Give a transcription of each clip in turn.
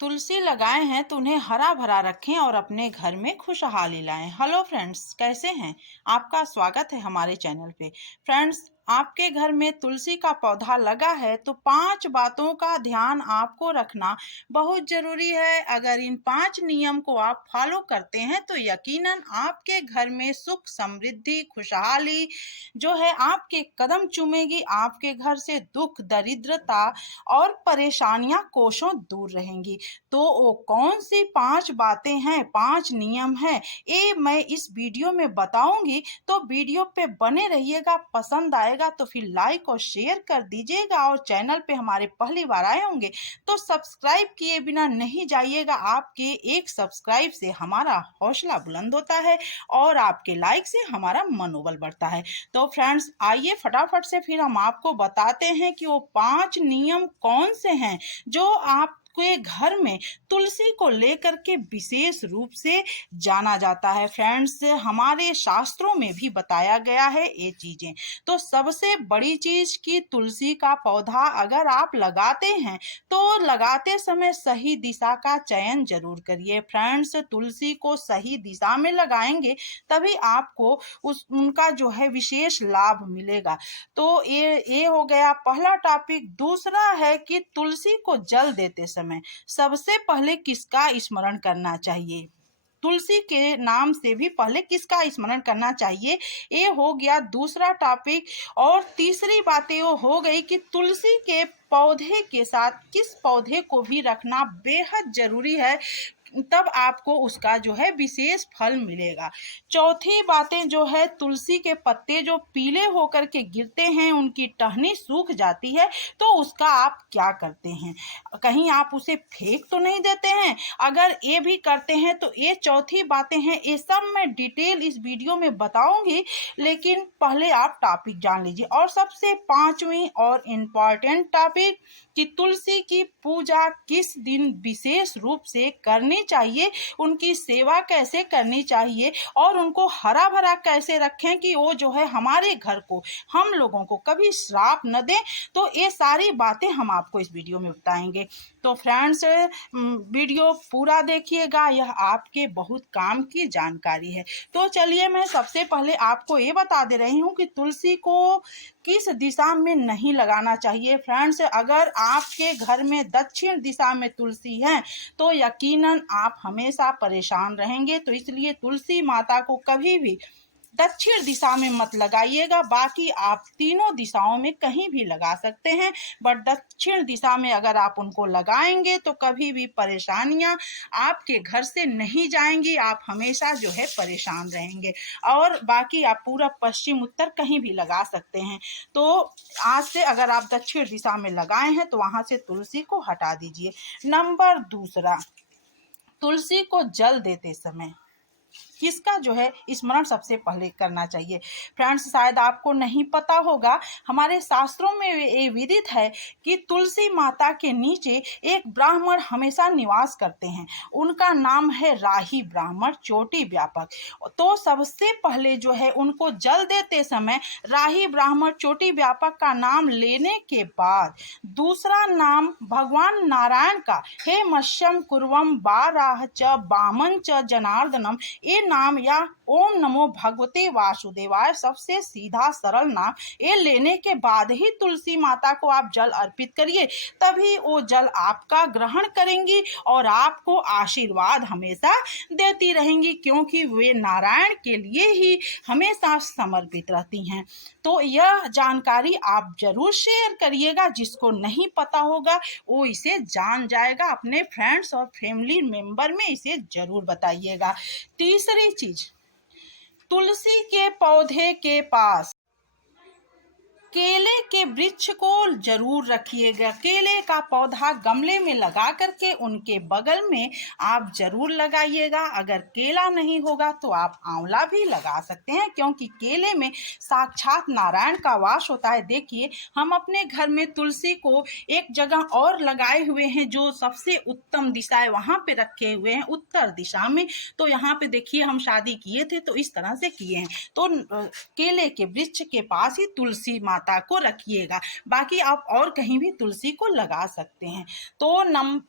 तुलसी लगाए हैं तो उन्हें हरा भरा रखें और अपने घर में खुशहाली लाएं। हेलो फ्रेंड्स, कैसे हैं? आपका स्वागत है हमारे चैनल पे। फ्रेंड्स, आपके घर में तुलसी का पौधा लगा है तो 5 बातों का ध्यान आपको रखना बहुत जरूरी है। अगर इन 5 नियम को आप फॉलो करते हैं तो यकीनन आपके घर में सुख, समृद्धि, खुशहाली जो है आपके कदम चूमेगी। आपके घर से दुख, दरिद्रता और परेशानियां कोसों दूर रहेंगी। तो वो कौन सी 5 बातें हैं, 5 नियम हैं, ये मैं इस वीडियो में बताऊंगी। तो वीडियो पे बने रहिएगा। पसंद आएगा तो फिर लाइक और शेयर कर दीजिएगा, और चैनल पे हमारे पहली बार आए होंगे तो सब्सक्राइब किए बिना नहीं जाइएगा। आपके एक सब्सक्राइब से हमारा हौसला बुलंद होता है और आपके लाइक से हमारा मनोबल बढ़ता है। तो फ्रेंड्स, आइए फटाफट से फिर हम आपको बताते हैं कि वो 5 नियम कौन से हैं जो आप के घर में तुलसी को लेकर के विशेष रूप से जाना जाता है। फ्रेंड्स, हमारे शास्त्रों में भी बताया गया है ये चीजें। तो सबसे बड़ी चीज कि तुलसी का पौधा अगर आप लगाते हैं तो लगाते समय सही दिशा का चयन जरूर करिए। फ्रेंड्स, तुलसी को सही दिशा में लगाएंगे तभी आपको उनका जो है विशेष लाभ मिलेगा। तो ये हो गया पहला टॉपिक। दूसरा है कि तुलसी को जल देते समय सबसे पहले किसका स्मरण करना चाहिए। तुलसी के नाम से भी पहले किसका स्मरण करना चाहिए, ये हो गया दूसरा टॉपिक। और तीसरी बात ये हो गई कि तुलसी के पौधे के साथ किस पौधे को भी रखना बेहद जरूरी है, तब आपको उसका जो है विशेष फल मिलेगा। चौथी बातें जो है, तुलसी के पत्ते जो पीले होकर के गिरते हैं, उनकी टहनी सूख जाती है, तो उसका आप क्या करते हैं? कहीं आप उसे फेंक तो नहीं देते हैं? अगर ये भी करते हैं तो ये चौथी बातें हैं। ये सब मैं डिटेल इस वीडियो में बताऊंगी, लेकिन पहले आप टॉपिक जान लीजिए। और सबसे पांचवी और इम्पॉर्टेंट टॉपिक कि तुलसी की पूजा किस दिन विशेष रूप से करनी चाहिए, उनकी सेवा कैसे करनी चाहिए और उनको हरा भरा कैसे रखें कि वो जो है हमारे घर को, हम लोगों को कभी श्राप न दें। तो ये सारी बातें हम आपको इस वीडियो में बताएंगे। तो फ्रेंड्स, वीडियो पूरा देखिएगा, यह आपके बहुत काम की जानकारी है। तो चलिए, मैं सबसे पहले आपको ये बता दे रही हूँ कि तुलसी को किस दिशा में नहीं लगाना चाहिए। फ्रेंड्स, अगर आपके घर में दक्षिण दिशा में तुलसी है तो यकीनन आप हमेशा परेशान रहेंगे। तो इसलिए तुलसी माता को कभी भी दक्षिण दिशा में मत लगाइएगा। बाकी आप तीनों दिशाओं में कहीं भी लगा सकते हैं, बट दक्षिण दिशा में अगर आप उनको लगाएंगे तो कभी भी परेशानियां आपके घर से नहीं जाएंगी। आप हमेशा जो है परेशान रहेंगे। और बाकी आप पूरब, पश्चिम, उत्तर कहीं भी लगा सकते हैं। तो आज से अगर आप दक्षिण दिशा में लगाए हैं तो वहां से तुलसी को हटा दीजिए। नंबर दूसरा, तुलसी को जल देते समय किसका जो है स्मरण सबसे पहले करना चाहिए। फ्रेंड्स, शायद आपको नहीं पता होगा, हमारे शास्त्रों में ये विदित है कि तुलसी माता के नीचे एक ब्राह्मण हमेशा निवास करते हैं। उनका नाम है राही ब्राह्मण, चोटी व्यापक। तो सबसे पहले जो है उनको जल देते समय राही ब्राह्मण, चोटी व्यापक का नाम लेने के बाद दूसरा नाम भगवान नारायण का, हे मत्स्यम कुर्वम बाराह च बामन च जनार्दनम, ये नाम या ओम नमो भगवते वासुदेवाय, सबसे सीधा सरल नाम, ये लेने के बाद ही तुलसी माता को आप जल अर्पित करिए। तभी वो जल आपका ग्रहण करेंगी और आपको आशीर्वाद हमेशा देती रहेंगी, क्योंकि वे नारायण के लिए ही हमेशा समर्पित रहती हैं। तो यह जानकारी आप जरूर शेयर करिएगा। जिसको नहीं पता होगा वो इसे जान जाएगा। अपने फ्रेंड्स और फैमिली मेंबर में इसे जरूर बताइएगा। तीसरी चीज, तुलसी के पौधे के पास केले के वृक्ष को जरूर रखिएगा। केले का पौधा गमले में लगा करके उनके बगल में आप जरूर लगाइएगा। अगर केला नहीं होगा तो आप आंवला भी लगा सकते हैं, क्योंकि केले में साक्षात नारायण का वास होता है। देखिए, हम अपने घर में तुलसी को एक जगह और लगाए हुए हैं जो सबसे उत्तम दिशा है, वहां पे रखे हुए हैं उत्तर दिशा में। तो यहाँ पे देखिए, हम शादी किए थे तो इस तरह से किए हैं। तो केले के वृक्ष के पास ही तुलसी माता माता को रखिएगा। बाकी आप और कहीं भी तुलसी को लगा सकते हैं। तो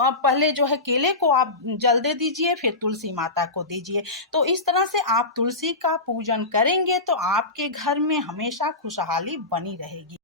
पहले जो है केले को आप जल दे दीजिए, फिर तुलसी माता को दीजिए। तो इस तरह से आप तुलसी का पूजन करेंगे तो आपके घर में हमेशा खुशहाली बनी रहेगी।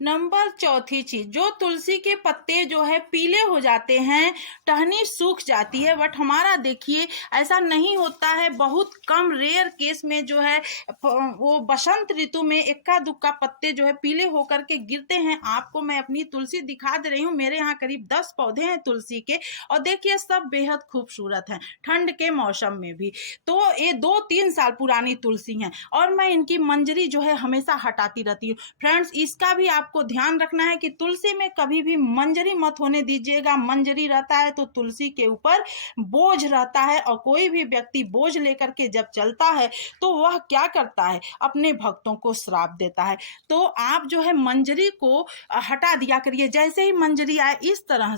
नंबर चौथी चीज, जो तुलसी के पत्ते जो है पीले हो जाते हैं, टहनी सूख जाती है, बट हमारा देखिए ऐसा नहीं होता है। बहुत कम रेयर केस में जो है वो बसंत ऋतु में इक्का दुक्का पत्ते जो है पीले होकर के गिरते हैं। आपको मैं अपनी तुलसी दिखा दे रही हूँ। मेरे यहाँ करीब 10 पौधे हैं तुलसी के, और देखिए सब बेहद खूबसूरत हैं ठंड के मौसम में भी। तो ये 2-3 साल पुरानी तुलसी हैं, और मैं इनकी मंजरी जो है हमेशा हटाती रहती हूँ। फ्रेंड्स, इसका भी आपको ध्यान रखना है कि तुलसी में कभी भी मंजरी मत होने दीजिएगा। मंजरी रहता है तो तुलसी के ऊपर बोझ रहता है, और कोई भी व्यक्ति बोझ लेकर के जब चलता है तो वह क्या करता है, अपने भक्तों को श्राप देता है। तो आप जो है मंजरी को हटा दिया करिए। जैसे ही मंजरी आए इस तरह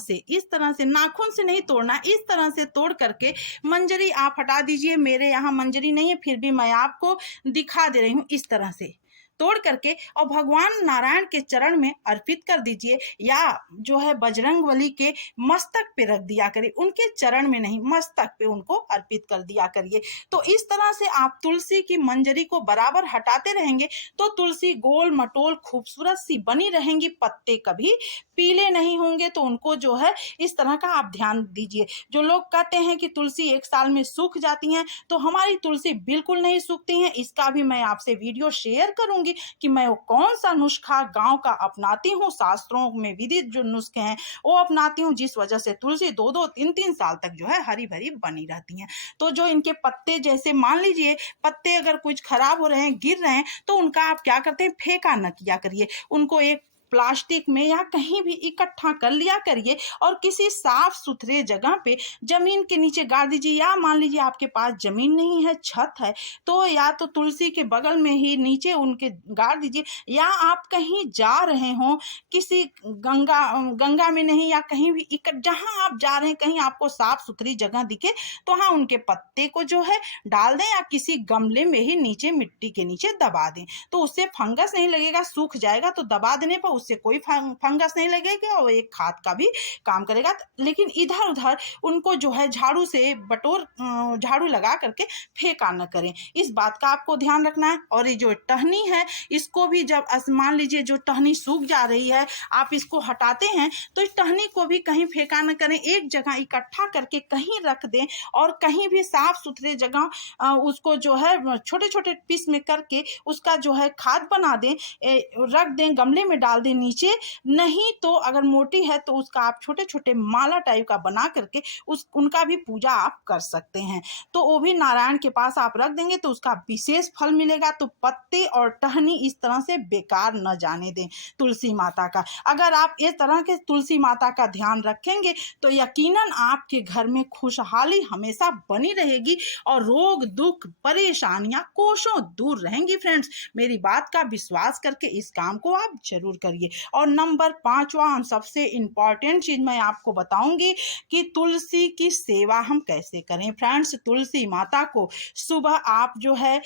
से नाखून से नहीं तोड़ना, इस तरह से तोड़ करके मंजरी आप हटा दीजिए। मेरे यहाँ मंजरी नहीं है, फिर भी मैं आपको दिखा दे रही हूँ। इस तरह से तोड़ करके और भगवान नारायण के चरण में अर्पित कर दीजिए, या जो है बजरंगबली के मस्तक पे रख दिया करिए। उनके चरण में नहीं, मस्तक पे उनको अर्पित कर दिया करिए। तो इस तरह से आप तुलसी की मंजरी को बराबर हटाते रहेंगे तो तुलसी गोल मटोल खूबसूरत सी बनी रहेंगी। पत्ते कभी पीले नहीं होंगे। तो उनको जो है इस तरह का आप ध्यान दीजिए। जो लोग कहते हैं कि तुलसी 1 साल में सूख जाती हैं, तो हमारी तुलसी बिल्कुल नहीं सूखती हैं। इसका भी मैं आपसे वीडियो शेयर करूंगी कि मैं वो कौन सा नुस्खा गांव का अपनाती हूँ। शास्त्रों में विदित जो नुस्खे हैं वो अपनाती हूँ, जिस वजह से तुलसी 2-2, 3-3 साल तक जो है हरी भरी बनी रहती हैं। तो जो इनके पत्ते, जैसे मान लीजिए पत्ते अगर कुछ खराब हो रहे हैं, गिर रहे हैं, तो उनका आप क्या करते हैं, फेंका न किया करिए। उनको एक प्लास्टिक में या कहीं भी इकट्ठा कर लिया करिए, और किसी साफ सुथरे जगह पे जमीन के नीचे गाड़ दीजिए। या मान लीजिए आपके पास जमीन नहीं है, छत है, तो या तो तुलसी के बगल में ही नीचे उनके गाड़ दीजिए। या आप कहीं जा रहे हो, किसी गंगा में नहीं, या कहीं भी जहां आप जा रहे हैं, कहीं आपको साफ सुथरी जगह दिखे तो हाँ उनके पत्ते को जो है डाल दें, या किसी गमले में ही नीचे मिट्टी के नीचे दबा दें। तो उससे फंगस नहीं लगेगा, सूख जाएगा तो दबा देने पर उससे कोई फंगस नहीं लगेगा, और एक खाद का भी काम करेगा। लेकिन इधर उधर उनको जो है झाड़ू से झाड़ू लगा करके फेंका न करें, इस बात का आपको ध्यान रखना है। और ये जो टहनी है, इसको भी जब मान लीजिए जो टहनी सूख जा रही है, आप इसको हटाते हैं, तो इस टहनी को भी कहीं फेंका न करें, एक जगह इकट्ठा करके कहीं रख दें, और कहीं भी साफ सुथरे जगह उसको जो है छोटे छोटे पीस में करके उसका जो है खाद बना दें, रख दें, गमले में डाल दें नीचे। नहीं तो अगर मोटी है तो उसका आप छोटे छोटे माला टाइप का बना करके उनका भी पूजा आप कर सकते हैं। तो वो भी नारायण के पास आप रख देंगे तो उसका विशेष फल मिलेगा। तो पत्ते और टहनी इस तरह से बेकार न जाने दें तुलसी माता का। अगर आप इस तरह के तुलसी माता का ध्यान रखेंगे तो यकीनन आपके घर में खुशहाली हमेशा बनी रहेगी, और रोग दुख परेशानियां कोसों दूर रहेंगी। फ्रेंड्स, मेरी बात का विश्वास करके इस काम को आप जरूर करिए। और नंबर 5वां सबसे इंपॉर्टेंट चीज मैं आपको बताऊंगी कि तुलसी की सेवा हम कैसे करें। फ्रेंड्स, तुलसी माता को सुबह आप जो है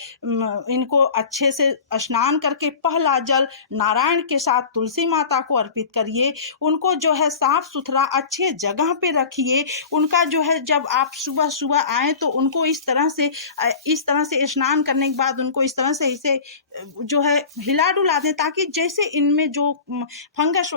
इनको अच्छे से स्नान करके पहला जल नारायण के साथ तुलसी माता को अर्पित करिए। उनको जो है साफ सुथरा अच्छे जगह पे रखिए। उनका जो है जब आप सुबह सुबह आए तो उनको इस तरह से स्नान करने के बाद उनको इस तरह से इसे जो है हिला डुला दें, ताकि जैसे इनमें जो फंगस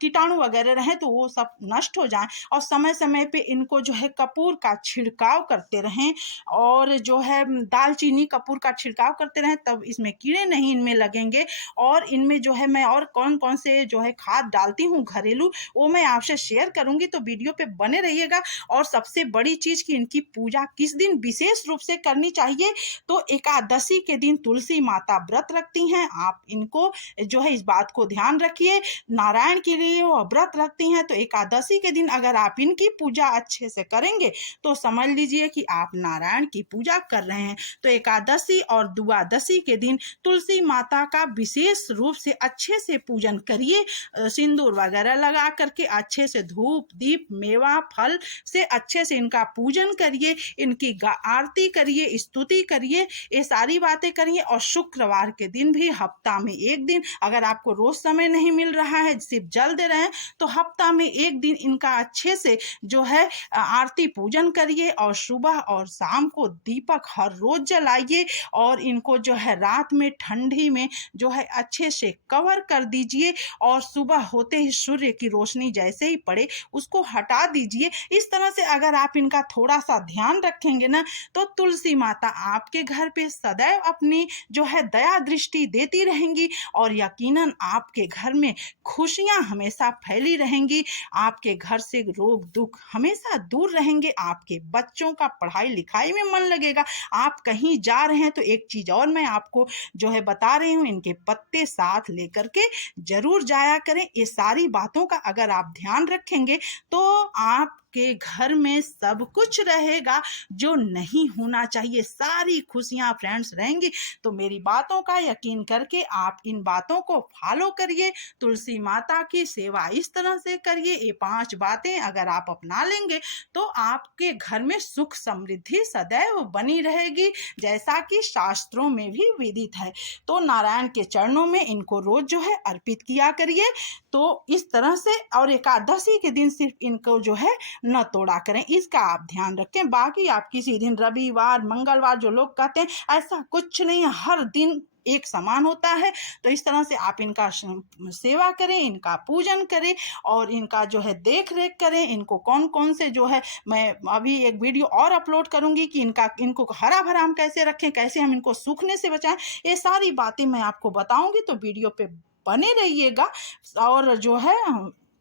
कीटाणु वगैरह रहे तो वो सब नष्ट हो जाएं। और समय समय पे इनको जो है कपूर का छिड़काव करते रहें, और जो है दालचीनी कपूर का छिड़काव करते रहें, तब इसमें कीड़े नहीं इनमें लगेंगे। और इनमें जो है मैं और कौन कौन से जो है खाद डालती हूँ घरेलू, वो मैं आपसे शेयर करूंगी, तो वीडियो पे बने रहिएगा। और सबसे बड़ी चीज कि इनकी पूजा किस दिन विशेष रूप से करनी चाहिए, तो एकादशी के दिन तुलसी माता व्रत रखती हैं। आप इनको जो है इस बात को ध्यान ध्यान रखिए। नारायण के लिए वो व्रत रखती हैं, तो एकादशी के दिन अगर आप इनकी पूजा अच्छे से करेंगे तो समझ लीजिए कि आप नारायण की पूजा कर रहे हैं। तो एकादशी और द्वादशी के दिन तुलसी माता का विशेष रूप से अच्छे से पूजन करिए। सिंदूर वगैरह लगा करके अच्छे से धूप दीप मेवा फल से अच्छे से इनका पूजन करिए, इनकी आरती करिए, स्तुति करिए, ये सारी बातें करिए। और शुक्रवार के दिन भी हफ्ता में एक दिन, अगर आपको रोज समय नहीं मिल रहा है, सिर्फ जल दे रहे हैं, तो हफ्ता में एक दिन इनका अच्छे से जो है आरती पूजन करिए। और सुबह और शाम को दीपक हर रोज जलाइए और इनको जो है रात में ठंडी में जो है अच्छे से कवर कर दीजिए। और सुबह होते ही सूर्य की रोशनी जैसे ही पड़े उसको हटा दीजिए। इस तरह से अगर आप इनका थोड़ा सा ध्यान रखेंगे ना, तो तुलसी माता आपके घर पे सदैव अपनी जो है दया दृष्टि देती रहेंगी और यकीनन आपके घर में खुशियां हमेशा फैली रहेंगी। आपके घर से रोग दुख हमेशा दूर रहेंगे, आपके बच्चों का पढ़ाई लिखाई में मन लगेगा। आप कहीं जा रहे हैं तो एक चीज और मैं आपको जो है बता रही हूँ, इनके पत्ते साथ लेकर के जरूर जाया करें। ये सारी बातों का अगर आप ध्यान रखेंगे तो आप के घर में सब कुछ रहेगा जो नहीं होना चाहिए, सारी खुशियां फ्रेंड्स रहेंगी। तो मेरी बातों का यकीन करके आप इन बातों को फॉलो करिए, तुलसी माता की सेवा इस तरह से करिए। ये 5 बातें अगर आप अपना लेंगे तो आपके घर में सुख समृद्धि सदैव बनी रहेगी, जैसा कि शास्त्रों में भी विदित है। तो नारायण के चरणों में इनको रोज जो है अर्पित किया करिए। तो इस तरह से, और एकादशी के दिन सिर्फ इनको जो है न तोड़ा करें, इसका आप ध्यान रखें। बाकी आप किसी दिन रविवार मंगलवार जो लोग कहते हैं, ऐसा कुछ नहीं है, हर दिन एक समान होता है। तो इस तरह से आप इनका सेवा करें, इनका पूजन करें और इनका जो है देख रेख करें। इनको कौन कौन से जो है, मैं अभी एक वीडियो और अपलोड करूंगी कि इनको हरा भरा हम कैसे रखें, कैसे हम इनको सूखने से बचाएं, ये सारी बातें मैं आपको बताऊंगी। तो वीडियो पे बने रहिएगा और जो है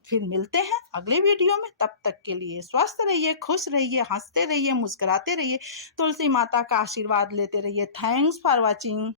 फिर मिलते हैं अगले वीडियो में। तब तक के लिए स्वस्थ रहिए, खुश रहिए, हंसते रहिए, मुस्कुराते रहिए, तुलसी माता का आशीर्वाद लेते रहिए। Thanks for watching.